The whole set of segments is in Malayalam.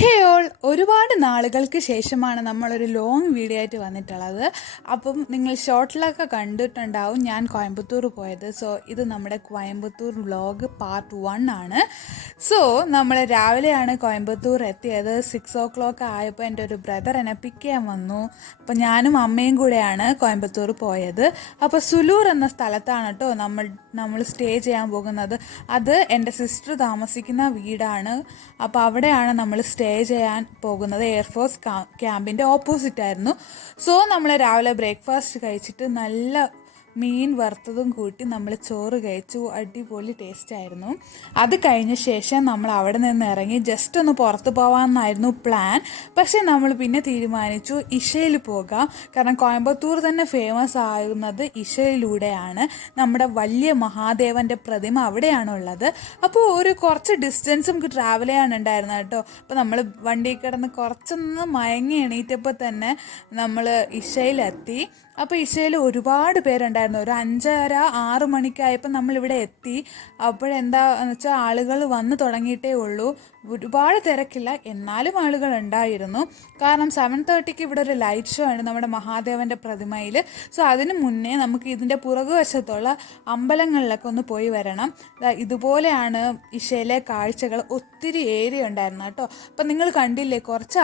ഹേ ഓൾ, ഒരുപാട് നാളുകൾക്ക് ശേഷമാണ് നമ്മളൊരു ലോങ് വീഡിയോ ആയിട്ട് വന്നിട്ടുള്ളത്. അപ്പം നിങ്ങൾ ഷോർട്ടിലൊക്കെ കണ്ടിട്ടുണ്ടാവും ഞാൻ കോയമ്പത്തൂർ പോയത്. സോ ഇത് നമ്മുടെ കോയമ്പത്തൂർ വ്ലോഗ് പാർട്ട് 1 ആണ്. സോ നമ്മൾ രാവിലെയാണ് കോയമ്പത്തൂർ എത്തിയത്. 6 o'clock ആയപ്പോൾ എൻ്റെ ഒരു ബ്രദർ എന്നെ പിക്ക് ചെയ്യാൻ വന്നു. അപ്പം ഞാനും അമ്മയും കൂടെയാണ് കോയമ്പത്തൂർ പോയത്. അപ്പോൾ സുലൂർ എന്ന സ്ഥലത്താണ് കേട്ടോ നമ്മൾ സ്റ്റേ ചെയ്യാൻ പോകുന്നത്. അത് എൻ്റെ സിസ്റ്റർ താമസിക്കുന്ന വീടാണ്. അപ്പോൾ അവിടെയാണ് നമ്മൾ സ്റ്റേ ചെയ്യാൻ പോകുന്നത്. എയർഫോഴ്സ് ക്യാമ്പിൻ്റെ ഓപ്പോസിറ്റ് ആയിരുന്നു. സോ നമ്മൾ രാവിലെ ബ്രേക്ക്ഫാസ്റ്റ് കഴിച്ചിട്ട് നല്ല മീൻ വറുത്തതും കൂട്ടി നമ്മൾ ചോറ് കഴിച്ചു. അടിപൊളി ടേസ്റ്റ് ആയിരുന്നു. അത് കഴിഞ്ഞ ശേഷം നമ്മൾ അവിടെ നിന്ന് ഇറങ്ങി ജസ്റ്റ് ഒന്ന് പുറത്ത് പോകാമെന്നായിരുന്നു പ്ലാൻ. പക്ഷേ നമ്മൾ പിന്നെ തീരുമാനിച്ചു ഇഷയിൽ പോകാം. കാരണം കോയമ്പത്തൂർ തന്നെ ഫേമസ് ആകുന്നത് ഇഷയിലൂടെയാണ്. നമ്മുടെ വലിയ മഹാദേവൻ്റെ പ്രതിമ അവിടെയാണുള്ളത്. അപ്പോൾ ഒരു കുറച്ച് ഡിസ്റ്റൻസ് നമുക്ക് ട്രാവൽ ചെയ്യാനുണ്ടായിരുന്നു കേട്ടോ. അപ്പോൾ നമ്മൾ വണ്ടിയിൽ കിടന്ന് കുറച്ചൊന്ന് മയങ്ങി എണീറ്റപ്പോൾ തന്നെ നമ്മൾ ഇഷയിലെത്തി. അപ്പോൾ ഇഷയിൽ ഒരുപാട് പേരുണ്ടായിരുന്നു. ഒരു 5:30-6 മണിക്കായപ്പോൾ നമ്മളിവിടെ എത്തി. അപ്പോഴെന്താണെന്ന് വെച്ചാൽ ആളുകൾ വന്ന് തുടങ്ങിയിട്ടേ ഉള്ളൂ. ഒരുപാട് തിരക്കില്ല, എന്നാലും ആളുകൾ ഉണ്ടായിരുന്നു. കാരണം 7:30 ഇവിടെ ഒരു ലൈറ്റ് ഷോ ആണ് നമ്മുടെ മഹാദേവൻ്റെ പ്രതിമയിൽ. സോ അതിന് മുന്നേ നമുക്ക് ഇതിൻ്റെ പുറകുവശത്തുള്ള അമ്പലങ്ങളിലൊക്കെ ഒന്ന് പോയി വരണം. ഇതുപോലെയാണ് ഇഷയിലെ കാഴ്ചകൾ. ഒത്തിരി ഏരിയ ഉണ്ടായിരുന്നു കേട്ടോ. അപ്പം നിങ്ങൾ കണ്ടില്ലേ, കുറച്ച്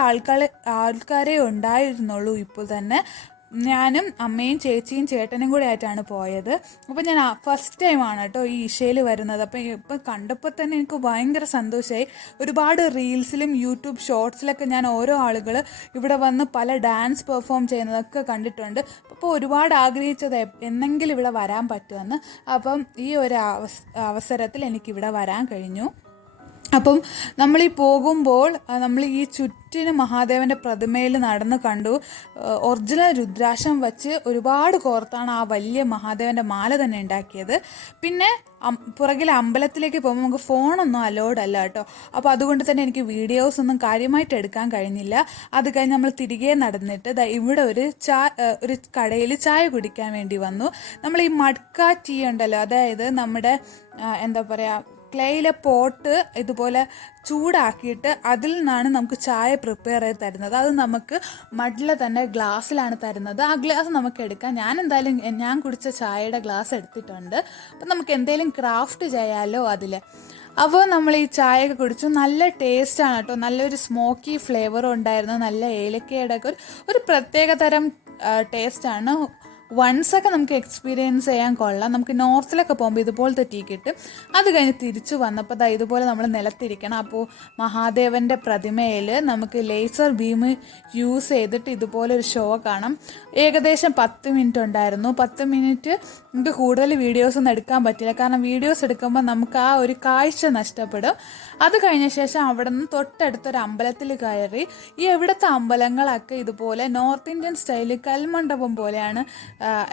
ആൾക്കാരേ ഉണ്ടായിരുന്നുള്ളൂ. ഇപ്പോൾ തന്നെ ഞാനും അമ്മയും ചേച്ചിയും ചേട്ടനും കൂടെ ആയിട്ടാണ് പോയത്. അപ്പോൾ ഞാൻ ഫസ്റ്റ് ടൈമാണ് കേട്ടോ ഈ ഇഷയിൽ വരുന്നത്. അപ്പോൾ ഇപ്പം കണ്ടപ്പോൾ തന്നെ എനിക്ക് ഭയങ്കര സന്തോഷമായി. ഒരുപാട് റീൽസിലും യൂട്യൂബ് ഷോർട്സിലൊക്കെ ഞാൻ ഓരോ ആളുകൾ ഇവിടെ വന്ന് പല ഡാൻസ് പെർഫോം ചെയ്യുന്നതൊക്കെ കണ്ടിട്ടുണ്ട്. അപ്പോൾ ഒരുപാട് ആഗ്രഹിച്ചത് എന്നെങ്കിലും ഇവിടെ വരാൻ പറ്റുമെന്ന്. അപ്പം ഈ ഒരു അവസരത്തിൽ എനിക്കിവിടെ വരാൻ കഴിഞ്ഞു. അപ്പം നമ്മളീ പോകുമ്പോൾ നമ്മൾ ഈ ചുറ്റിന് മഹാദേവൻ്റെ പ്രതിമയിൽ നടന്ന് കണ്ടു. ഒറിജിനൽ രുദ്രാക്ഷം വച്ച് ഒരുപാട് കോർത്താണ് ആ വലിയ മഹാദേവൻ്റെ മാല തന്നെ ഉണ്ടാക്കിയത്. പിന്നെ പുറകിൽ അമ്പലത്തിലേക്ക് പോകുമ്പോൾ നമുക്ക് ഫോണൊന്നും അലൗഡ് അല്ല കേട്ടോ. അപ്പോൾ അതുകൊണ്ട് തന്നെ എനിക്ക് വീഡിയോസ് ഒന്നും കാര്യമായിട്ട് എടുക്കാൻ കഴിഞ്ഞില്ല. അത് കഴിഞ്ഞ് നമ്മൾ തിരികെ നടന്നിട്ട് ഇവിടെ ഒരു കടയിൽ ചായ കുടിക്കാൻ വേണ്ടി വന്നു. നമ്മൾ ഈ മഡ്ക ടീ ഉണ്ടല്ലോ, അതായത് നമ്മുടെ എന്താ പറയുക, ക്ലേയിലെ പോട്ട് ഇതുപോലെ ചൂടാക്കിയിട്ട് അതിൽ നിന്നാണ് നമുക്ക് ചായ പ്രിപ്പയർ ചെയ്ത് തരുന്നത്. അത് നമുക്ക് മഡിൽ തന്നെ ഗ്ലാസ്സിലാണ് തരുന്നത്. ആ ഗ്ലാസ് നമുക്ക് എടുക്കാം. ഞാൻ കുടിച്ച ചായയുടെ ഗ്ലാസ് എടുത്തിട്ടുണ്ട്. അപ്പം നമുക്ക് എന്തെങ്കിലും ക്രാഫ്റ്റ് ചെയ്യാമല്ലോ അതിൽ. അപ്പോൾ നമ്മൾ ഈ ചായയൊക്കെ കുടിച്ചു. നല്ല ടേസ്റ്റാണ് കേട്ടോ. നല്ലൊരു സ്മോക്കി ഫ്ലേവറും ഉണ്ടായിരുന്നു. നല്ല ഏലക്കയുടെ ഒക്കെ ഒരു പ്രത്യേക തരം ടേസ്റ്റാണ്. വൺസൊക്കെ നമുക്ക് എക്സ്പീരിയൻസ് ചെയ്യാൻ കൊള്ളാം. നമുക്ക് നോർത്തിലൊക്കെ പോകുമ്പോൾ ഇതുപോലത്തെ ടീ കിട്ടും. അത് കഴിഞ്ഞ് തിരിച്ചു വന്നപ്പോൾ ഇതുപോലെ നമ്മൾ നിലത്തിരിക്കണം. അപ്പോൾ മഹാദേവൻ്റെ പ്രതിമയിൽ നമുക്ക് ലേസർ ബീം യൂസ് ചെയ്തിട്ട് ഇതുപോലെ ഒരു ഷോ കാണാം. ഏകദേശം 10 മിനിറ്റ് ഉണ്ടായിരുന്നു. 10 മിനിറ്റ് നമുക്ക് കൂടുതൽ വീഡിയോസൊന്നും എടുക്കാൻ പറ്റില്ല. കാരണം വീഡിയോസ് എടുക്കുമ്പോൾ നമുക്ക് ആ ഒരു കാഴ്ച നഷ്ടപ്പെടും. അത് കഴിഞ്ഞ ശേഷം അവിടെ നിന്ന് തൊട്ടടുത്തൊരു അമ്പലത്തിൽ കയറി. ഈ എവിടുത്തെ അമ്പലങ്ങളൊക്കെ ഇതുപോലെ നോർത്ത് ഇന്ത്യൻ സ്റ്റൈലിൽ കൽമണ്ഡപം പോലെയാണ്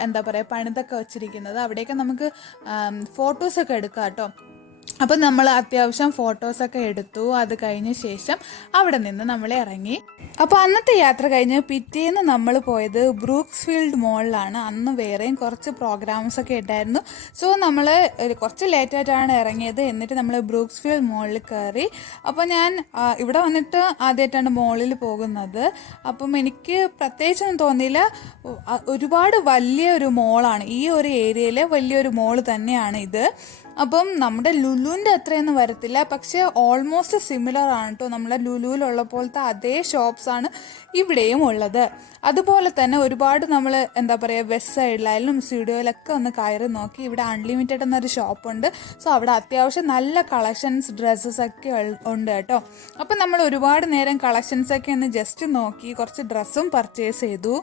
എന്താ പറയുക പണിതൊക്കെ വച്ചിരിക്കുന്നത്. അവിടെയൊക്കെ നമുക്ക് ഫോട്ടോസൊക്കെ എടുക്കാം കേട്ടോ. അപ്പം നമ്മൾ അത്യാവശ്യം ഫോട്ടോസൊക്കെ എടുത്തു. അത് കഴിഞ്ഞ ശേഷം അവിടെ നിന്ന് നമ്മൾ ഇറങ്ങി. അപ്പോൾ അന്നത്തെ യാത്ര കഴിഞ്ഞ് പിറ്റേന്ന് നമ്മൾ പോയത് ബ്രൂക്സ്ഫീൽഡ് മോളിലാണ്. അന്ന് വേറെയും കുറച്ച് പ്രോഗ്രാംസൊക്കെ ഉണ്ടായിരുന്നു. സോ നമ്മൾ കുറച്ച് ലേറ്റായിട്ടാണ് ഇറങ്ങിയത്. എന്നിട്ട് നമ്മൾ ബ്രൂക്സ്ഫീൽഡ് മോളിൽ കയറി. അപ്പോൾ ഞാൻ ഇവിടെ വന്നിട്ട് ആദ്യമായിട്ടാണ് മോളിൽ പോകുന്നത്. അപ്പം എനിക്ക് പ്രത്യേകിച്ചൊന്നും തോന്നിയില്ല. ഒരുപാട് വലിയൊരു മോളാണ്. ഈ ഒരു ഏരിയയിലെ വലിയൊരു മോള് തന്നെയാണ് ഇത്. അപ്പം നമ്മുടെ ലുലുവിൻ്റെ അത്രയൊന്നും വരത്തില്ല, പക്ഷേ ഓൾമോസ്റ്റ് സിമിലർ ആണ് കേട്ടോ. നമ്മുടെ ലുലുവിലുള്ള പോലത്തെ അതേ ഷോപ്സാണ് ഇവിടെയും ഉള്ളത്. അതുപോലെ തന്നെ ഒരുപാട് നമ്മൾ എന്താ പറയുക വെസ്റ്റ് സൈഡിലായാലും സ്റ്റുഡിയോയിലൊക്കെ ഒന്ന് കയറി നോക്കി. ഇവിടെ അൺലിമിറ്റഡ് എന്നൊരു ഷോപ്പുണ്ട്. സോ അവിടെ അത്യാവശ്യം നല്ല കളക്ഷൻസ് ഡ്രസ്സസൊക്കെ ഉണ്ട് കേട്ടോ. അപ്പം നമ്മൾ ഒരുപാട് നേരം കളക്ഷൻസൊക്കെ ഒന്ന് ജസ്റ്റ് നോക്കി കുറച്ച് ഡ്രസ്സും പർച്ചേസ് ചെയ്തു.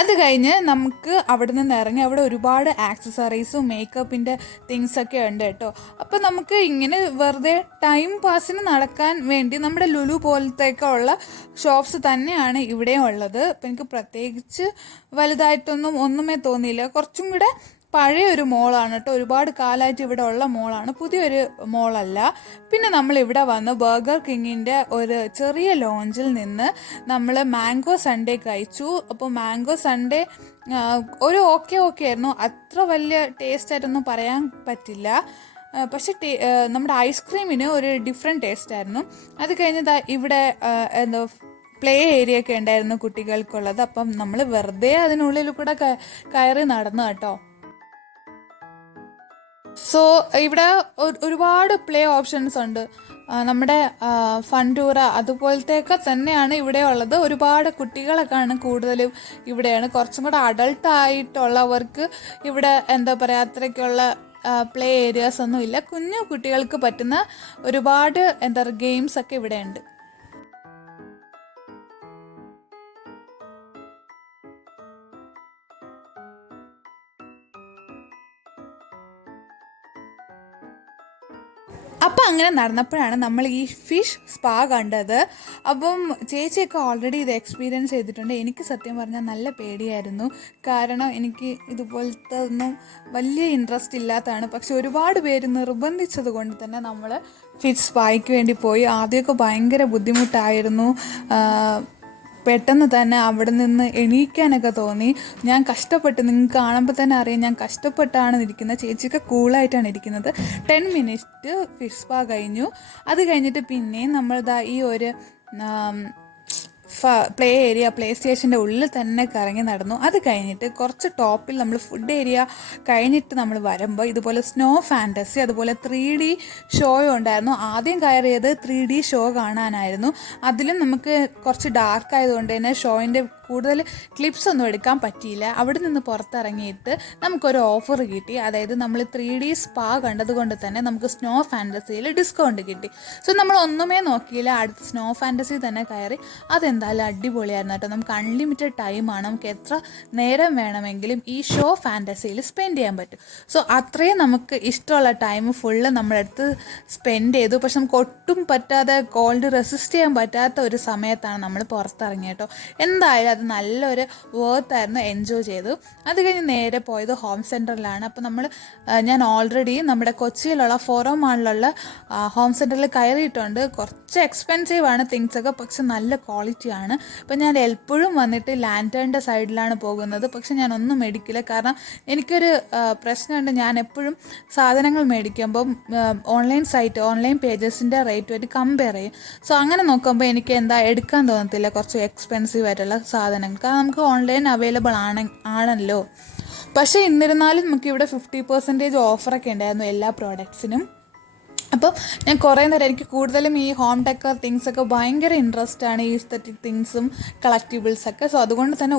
അത് കഴിഞ്ഞ് നമുക്ക് അവിടെ നിന്ന് ഇറങ്ങി. അവിടെ ഒരുപാട് ആക്സസറീസും മേക്കപ്പിൻ്റെ തിങ്സൊക്കെ ഉണ്ട് കേട്ടോ. അപ്പോൾ നമുക്ക് ഇങ്ങനെ വെറുതെ ടൈം പാസിന് നടക്കാൻ വേണ്ടി നമ്മുടെ ലുലു പോലത്തെയൊക്കെ ഉള്ള ഷോപ്സ് തന്നെയാണ് ഇവിടെയും ഉള്ളത്. അപ്പോൾ എനിക്ക് പ്രത്യേകിച്ച് ഒന്നുമേ തോന്നിയില്ല. കുറച്ചും കൂടെ പഴയൊരു മോളാണ് കേട്ടോ. ഒരുപാട് കാലമായിട്ട് ഇവിടെ ഉള്ള മോളാണ്, പുതിയൊരു മോളല്ല. പിന്നെ നമ്മൾ ഇവിടെ വന്ന് ബർഗർ കിങ്ങിൻ്റെ ഒരു ചെറിയ ലോഞ്ചിൽ നിന്ന് നമ്മൾ മാംഗോ സൺഡേ കഴിച്ചു. അപ്പോൾ മാംഗോ സൺഡേ ഒരു ഓക്കെ ആയിരുന്നു. അത്ര വലിയ ടേസ്റ്റ് ആയിട്ടൊന്നും പറയാൻ പറ്റില്ല. പക്ഷെ നമ്മുടെ ഐസ്ക്രീമിന് ഒരു ഡിഫറെൻറ്റ് ടേസ്റ്റ് ആയിരുന്നു. അത് കഴിഞ്ഞ് ഇവിടെ എന്തോ പ്ലേ ഏരിയ ഒക്കെ ഉണ്ടായിരുന്നു കുട്ടികൾക്കുള്ളത്. അപ്പം നമ്മൾ വെറുതെ അതിനുള്ളിൽ കൂടെ കയറി നടന്നു കേട്ടോ. സോ ഇവിടെ ഒരുപാട് പ്ലേ ഓപ്ഷൻസ് ഉണ്ട്. നമ്മുടെ ഫണ്ടൂറ അതുപോലത്തെയൊക്കെ തന്നെയാണ് ഇവിടെ ഉള്ളത്. ഒരുപാട് കുട്ടികളൊക്കെയാണ് കൂടുതലും ഇവിടെയാണ്. കുറച്ചും കൂടെ അഡൾട്ട് ആയിട്ടുള്ളവർക്ക് ഇവിടെ എന്താ പറയുക അത്രയ്ക്കുള്ള പ്ലേ ഏരിയാസ് ഒന്നും ഇല്ല. കുഞ്ഞു കുട്ടികൾക്ക് പറ്റുന്ന ഒരുപാട് എന്താ പറയുക ഗെയിംസ് ഒക്കെ ഇവിടെ ഉണ്ട്. അപ്പം അങ്ങനെ നടന്നപ്പോഴാണ് നമ്മൾ ഈ ഫിഷ് സ്പാ കണ്ടത്. അപ്പം ചേച്ചിയൊക്കെ ഓൾറെഡി ഇത് എക്സ്പീരിയൻസ് ചെയ്തിട്ടുണ്ട്. എനിക്ക് സത്യം പറഞ്ഞാൽ നല്ല പേടിയായിരുന്നു. കാരണം എനിക്ക് ഇതുപോലത്തെ ഒന്നും വലിയ ഇൻട്രസ്റ്റ് ഇല്ലാത്തതാണ്. പക്ഷെ ഒരുപാട് പേര് നിർബന്ധിച്ചത് കൊണ്ട് തന്നെ നമ്മൾ ഫിഷ് സ്പായ്ക്ക് വേണ്ടി പോയി. ആദ്യമൊക്കെ ഭയങ്കര ബുദ്ധിമുട്ടായിരുന്നു. പെട്ടെന്ന് തന്നെ അവിടെ നിന്ന് എണീക്കാനൊക്കെ തോന്നി. ഞാൻ കഷ്ടപ്പെട്ട്, നിങ്ങൾക്ക് കാണുമ്പോൾ തന്നെ അറിയാം ഞാൻ കഷ്ടപ്പെട്ടാണ് ഇരിക്കുന്നത്. ചേച്ചിയൊക്കെ കൂളായിട്ടാണ് ഇരിക്കുന്നത്. 10 മിനിറ്റ് ഫിഷ് സ്പാ കഴിഞ്ഞു. അത് കഴിഞ്ഞിട്ട് പിന്നെയും നമ്മളിതാ ഈ ഒരു പ്ലേ ഏരിയ, പ്ലേ സ്റ്റേഷൻ്റെ ഉള്ളിൽ തന്നെ കറങ്ങി നടന്നു. അത് കഴിഞ്ഞിട്ട് കുറച്ച് ടോപ്പിൽ നമ്മൾ ഫുഡ് ഏരിയ കഴിഞ്ഞിട്ട് നമ്മൾ വരുമ്പോൾ ഇതുപോലെ സ്നോ ഫാൻറ്റസി അതുപോലെ 3D ഷോയും ഉണ്ടായിരുന്നു. ആദ്യം കയറിയത് 3D ഷോ കാണാനായിരുന്നു. അതിലും നമുക്ക് കുറച്ച് ഡാർക്ക് ആയതുകൊണ്ട് തന്നെ ഷോയിൻ്റെ കൂടുതൽ ക്ലിപ്സ് ഒന്നും എടുക്കാൻ പറ്റിയില്ല. അവിടെ നിന്ന് പുറത്തിറങ്ങിയിട്ട് നമുക്കൊരു ഓഫർ കിട്ടി. അതായത് നമ്മൾ 3D സ്പാ കണ്ടതുകൊണ്ട് തന്നെ നമുക്ക് സ്നോ ഫാൻറ്റസിയിൽ ഡിസ്കൗണ്ട് കിട്ടി. സോ നമ്മൾ ഒന്നുമേ നോക്കിയില്ല, അടുത്ത് സ്നോ ഫാൻറ്റസി തന്നെ കയറി. അതെന്തായാലും അടിപൊളിയായിരുന്നു കേട്ടോ. നമുക്ക് അൺലിമിറ്റഡ് ടൈമാണ്. നമുക്ക് എത്ര നേരം വേണമെങ്കിലും ഈ ഷോ ഫാൻറ്റസിയിൽ സ്പെൻഡ് ചെയ്യാൻ പറ്റും. സോ അത്രയും നമുക്ക് ഇഷ്ടമുള്ള ടൈം ഫുള്ള് നമ്മളെടുത്ത് സ്പെൻഡ് ചെയ്തു. പക്ഷെ നമുക്ക് ഒട്ടും പറ്റാതെ കോൾഡ് റെസിസ്റ്റ് ചെയ്യാൻ പറ്റാത്ത ഒരു സമയത്താണ് നമ്മൾ പുറത്തിറങ്ങിയത് കേട്ടോ. എന്തായാലും അത് നല്ലൊരു വർത്തായിരുന്നു, എൻജോയ് ചെയ്തു. അത് കഴിഞ്ഞ് നേരെ പോയത് ഹോം സെൻറ്ററിലാണ്. അപ്പോൾ ഞാൻ ഓൾറെഡി നമ്മുടെ കൊച്ചിയിലുള്ള ഫോറോ മാളിലുള്ള ഹോം സെൻറ്ററിൽ കയറിയിട്ടുണ്ട്. കുറച്ച് എക്സ്പെൻസീവാണ് തിങ്സൊക്കെ, പക്ഷെ നല്ല ക്വാളിറ്റിയാണ്. അപ്പോൾ ഞാൻ എപ്പോഴും വന്നിട്ട് ലാൻറ്റേണിൻ്റെ സൈഡിലാണ് പോകുന്നത്. പക്ഷെ ഞാൻ ഒന്നും മേടിക്കില്ല. കാരണം എനിക്കൊരു പ്രശ്നമുണ്ട്. ഞാൻ എപ്പോഴും സാധനങ്ങൾ മേടിക്കുമ്പം ഓൺലൈൻ പേജസിൻ്റെ റേറ്റുമായിട്ട് കമ്പയർ ചെയ്യും. സോ അങ്ങനെ നോക്കുമ്പോൾ എനിക്ക് എടുക്കാൻ തോന്നത്തില്ല കുറച്ച് എക്സ്പെൻസീവ് ആയിട്ടുള്ള സാധനങ്ങൾ. കാരണം നമുക്ക് ഓൺലൈൻ അവൈലബിൾ ആണല്ലോ. പക്ഷേ എന്നിരുന്നാലും നമുക്കിവിടെ 50% ഓഫറൊക്കെ ഉണ്ടായിരുന്നു എല്ലാ പ്രോഡക്ട്സിനും. അപ്പോൾ ഞാൻ കുറേ നേരം, എനിക്ക് കൂടുതലും ഈ ഹോം ഡെക്കർ തിങ്സൊക്കെ ഭയങ്കര ഇൻട്രസ്റ്റ് ആണ്, ഈ എസ്തെറ്റിക് തിങ്സും കളക്റ്റിബിൾസൊക്കെ. സോ അതുകൊണ്ട് തന്നെ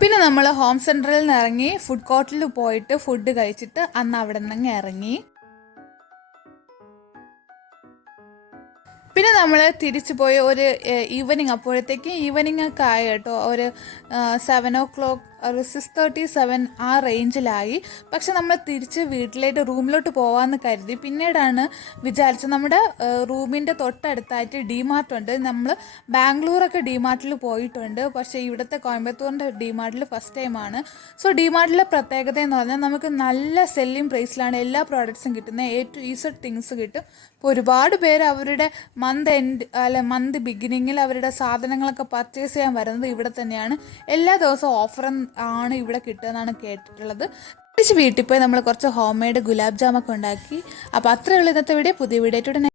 പിന്നെ നമ്മൾ ഹോം സെൻറ്ററിൽ നിന്ന് ഇറങ്ങി ഫുഡ് കോർട്ടിൽ പോയിട്ട് ഫുഡ് കഴിച്ചിട്ട് അന്ന് അവിടെ നിന്ന് ഇറങ്ങി. പിന്നെ നമ്മൾ തിരിച്ചു പോയി ഒരു ഈവനിങ്, അപ്പോഴത്തേക്കും ഈവനിങ് ഒക്കെ ആയി കേട്ടോ. ഒരു 7 o'clock, ഒരു 6:37 ആ റേഞ്ചിലായി. പക്ഷെ നമ്മൾ തിരിച്ച് വീട്ടിലേക്ക് റൂമിലോട്ട് പോകാമെന്ന് കരുതി. പിന്നീടാണ് വിചാരിച്ചത്, നമ്മുടെ റൂമിൻ്റെ തൊട്ടടുത്തായിട്ട് ഡിമാർട്ട് ഉണ്ട്. നമ്മൾ ബാംഗ്ലൂരൊക്കെ ഡിമാർട്ടിൽ പോയിട്ടുണ്ട്, പക്ഷേ ഇവിടുത്തെ കോയമ്പത്തൂരിൻ്റെ ഡിമാർട്ടിൽ ഫസ്റ്റ് ടൈമാണ്. സോ ഡിമാർട്ടിലെ പ്രത്യേകത എന്ന് പറഞ്ഞാൽ നമുക്ക് നല്ല സെല്ലിംഗ് പ്രൈസിലാണ് എല്ലാ പ്രോഡക്ട്സും കിട്ടുന്നത്. A to Z തിങ്സ് കിട്ടും. ഇപ്പോൾ ഒരുപാട് പേര് അവരുടെ മന്ത് ബിഗിനിങ്ങിൽ അവരുടെ സാധനങ്ങളൊക്കെ പർച്ചേസ് ചെയ്യാൻ വരുന്നത് ഇവിടെ തന്നെയാണ്. എല്ലാ ദിവസവും ഓഫറും ആണ് ഇവിടെ കിട്ടുക എന്നാണ് കേട്ടിട്ടുള്ളത്. തിരിച്ച് വീട്ടിൽ പോയി നമ്മൾ കുറച്ച് ഹോം മെയ്ഡ് ഗുലാബ് ജാമൊക്കെ ഉണ്ടാക്കി. അപ്പോൾ അത്രയുള്ള ഇന്നത്തെ വീഡിയോ. പുതിയ വീഡിയോ